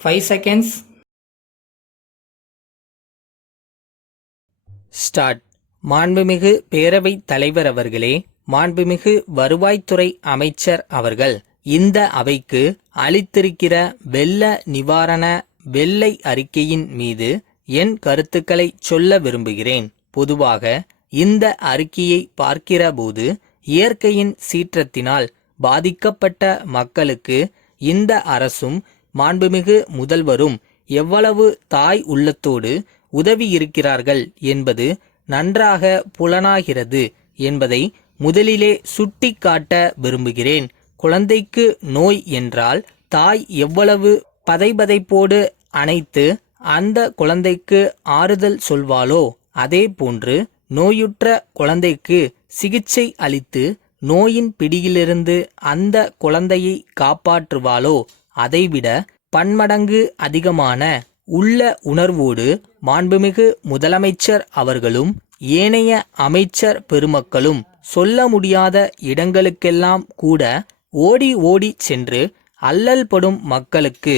5 seconds. Start. மாண்புமிகு பேரவைத் தலைவர் அவர்களே, மாண்புமிகு வருவாய்த்துறை அமைச்சர் அவர்கள் இந்த அவைக்கு அளித்திருக்கிற வெள்ள நிவாரண வெள்ளை அறிக்கையின் மீது என் கருத்துக்களை சொல்ல விரும்புகிறேன். பொதுவாக இந்த அறிக்கையை பார்க்கிறபோது இயற்கையின் சீற்றத்தினால் பாதிக்கப்பட்ட மக்களுக்கு இந்த அரசும் மாண்புமிகு முதல்வரும் எவ்வளவு தாய் உள்ளத்தோடு உதவியிருக்கிறார்கள் என்பது நன்றாக புலனாகிறது என்பதை முதலிலே சுட்டி காட்ட விரும்புகிறேன். குழந்தைக்கு நோய் என்றால் தாய் எவ்வளவு பதைபதைப்போடு அணைத்து அந்த குழந்தைக்கு ஆறுதல் சொல்வாளோ, அதே போன்று நோயுற்ற குழந்தைக்கு சிகிச்சை அளித்து நோயின் பிடியிலிருந்து அந்த குழந்தையை காப்பாற்றுவாளோ, அதைவிட பன்மடங்கு அதிகமான உள்ள உணர்வோடு மாண்புமிகு முதலமைச்சர் அவர்களும் ஏனைய அமைச்சர் பெருமக்களும் சொல்ல முடியாத இடங்களுக்கெல்லாம் கூட ஓடி ஓடி சென்று அல்லல்படும் மக்களுக்கு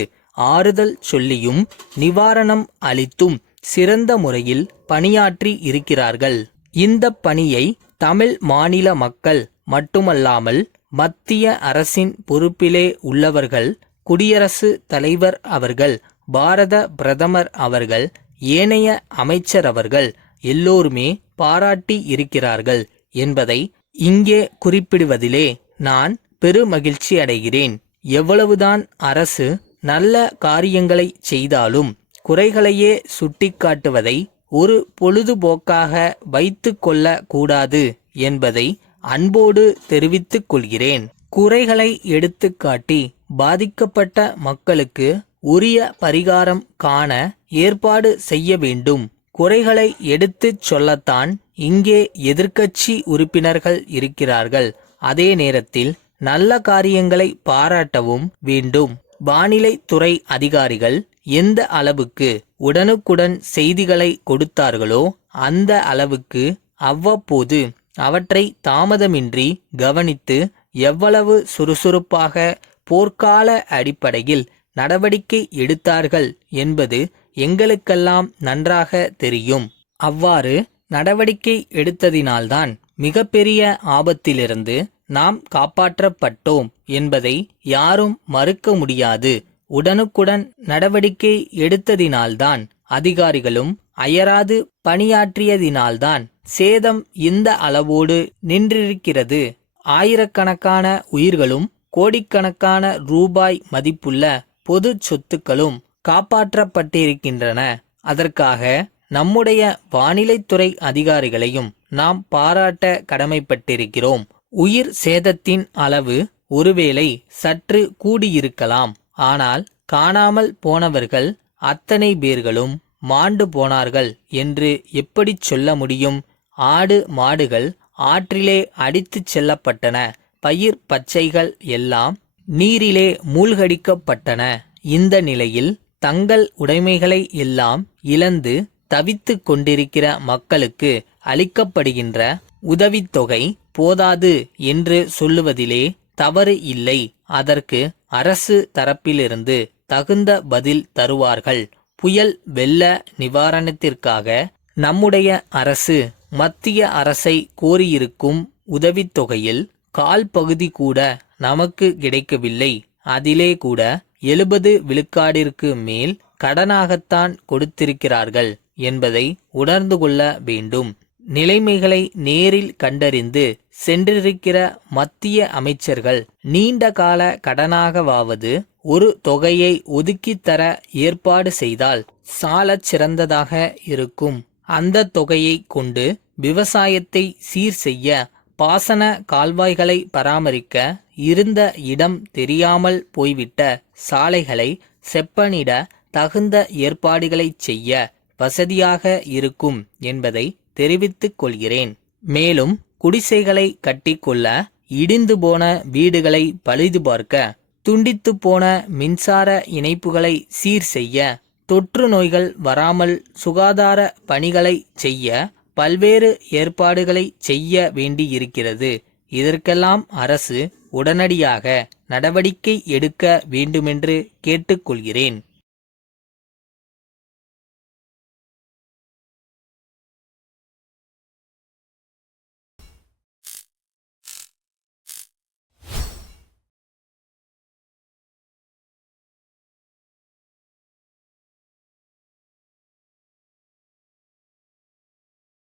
ஆறுதல் சொல்லியும் நிவாரணம் அளித்தும் சிறந்த முறையில் பணியாற்றி இருக்கிறார்கள். இந்த பணியை தமிழ் மாநில மக்கள் மட்டுமல்லாமல் மத்திய அரசின் பொறுப்பிலே உள்ளவர்கள், குடியரசு தலைவர் அவர்கள், பாரத பிரதமர் அவர்கள், ஏனைய அமைச்சர் அவர்கள் எல்லோருமே பாராட்டி இருக்கிறார்கள் என்பதை இங்கே குறிப்பிடுவதிலே நான் பெருமகிழ்ச்சி அடைகிறேன். எவ்வளவுதான் அரசு நல்ல காரியங்களை செய்தாலும் குறைகளையே சுட்டிக்காட்டுவதை ஒரு பொழுதுபோக்காக வைத்து கொள்ள கூடாது என்பதை அன்போடு தெரிவித்துக் கொள்கிறேன். குறைகளை எடுத்துக்காட்டி பாதிக்கப்பட்ட மக்களுக்கு உரிய பரிகாரம் காண ஏற்பாடு செய்ய வேண்டும். குறைகளை எடுத்துச் சொல்லத்தான் இங்கே எதிர்க்கட்சி உறுப்பினர்கள் இருக்கிறார்கள். அதே நேரத்தில் நல்ல காரியங்களை பாராட்டவும் வேண்டும். வானிலை துறை அதிகாரிகள் எந்த அளவுக்கு உடனுக்குடன் செய்திகளை கொடுத்தார்களோ அந்த அளவுக்கு அவ்வப்போது அவற்றை தாமதமின்றி கவனித்து எவ்வளவு சுறுசுறுப்பாக போர்க்கால அடிப்படையில் நடவடிக்கை எடுத்தார்கள் என்பது எங்களுக்கெல்லாம் நன்றாக தெரியும். அவ்வாறு நடவடிக்கை எடுத்ததினால்தான் மிகப்பெரிய ஆபத்திலிருந்து நாம் காப்பாற்றப்பட்டோம் என்பதை யாரும் மறுக்க முடியாது. உடனுக்குடன் நடவடிக்கை எடுத்ததினால்தான், அதிகாரிகளும் அயராது பணியாற்றியதினால்தான் சேதம் இந்த அளவோடு நின்றிருக்கிறது. ஆயிரக்கணக்கான உயிர்களும் கோடிக்கணக்கான ரூபாய் மதிப்புள்ள பொது சொத்துக்களும் காப்பாற்றப்பட்டிருக்கின்றன. அதற்காக நம்முடைய வானிலைத்துறை அதிகாரிகளையும் நாம் பாராட்ட கடமைப்பட்டிருக்கிறோம். உயிர் சேதத்தின் அளவு ஒருவேளை சற்று கூடியிருக்கலாம். ஆனால் காணாமல் போனவர்கள் அத்தனை பேர்களும் மாண்டு போனார்கள் என்று எப்படி சொல்ல முடியும்? ஆடு மாடுகள் ஆற்றிலே அடித்துச் செல்லப்பட்டன. பயிர் பச்சைகள் எல்லாம் நீரிலே மூழ்கடிக்கப்பட்டன. இந்த நிலையில் தங்கள் உடைமைகளை எல்லாம் இழந்து தவித்து கொண்டிருக்கிற மக்களுக்கு அளிக்கப்படுகின்ற உதவித்தொகை போதாது என்று சொல்லுவதிலே தவறு இல்லை. அதற்கு அரசு தரப்பிலிருந்து தகுந்த பதில் தருவார்கள். புயல் வெள்ள நிவாரணத்திற்காக நம்முடைய அரசு மத்திய அரசை கோரியிருக்கும் உதவித்தொகையில் கால் பகுதி கூட நமக்கு கிடைக்கவில்லை. அதிலே கூட 70 விழுக்காடிற்கு மேல் கடனாகத்தான் கொடுத்திருக்கிறார்கள் என்பதை உணர்ந்து கொள்ள வேண்டும். நிலைமைகளை நேரில் கண்டறிந்து சென்றிருக்கிற மத்திய அமைச்சர்கள் நீண்ட கால கடனாகவாவது ஒரு தொகையை ஒதுக்கித்தர ஏற்பாடு செய்தால் சாலச் சிறந்ததாக இருக்கும். அந்த தொகையை கொண்டு விவசாயத்தை சீர் செய்ய, பாசன கால்வாய்களை பராமரிக்க, இருந்த இடம் தெரியாமல் போய்விட்ட சாலைகளை செப்பனிட தகுந்த ஏற்பாடுகளை செய்ய வசதியாக இருக்கும் என்பதை தெரிவித்துக் கொள்கிறேன். மேலும் குடிசைகளை கட்டிக்கொள்ள, இடிந்து போன வீடுகளை பழுது பார்க்க, துண்டித்து போன மின்சார இணைப்புகளை சீர் செய்ய, தொற்று நோய்கள் வராமல் சுகாதார பணிகளை செய்ய பல்வேறு ஏற்பாடுகளை செய்ய வேண்டியிருக்கிறது. இதற்கெல்லாம் அரசு உடனடியாக நடவடிக்கை எடுக்க வேண்டுமென்று கேட்டுக்கொள்கிறேன்.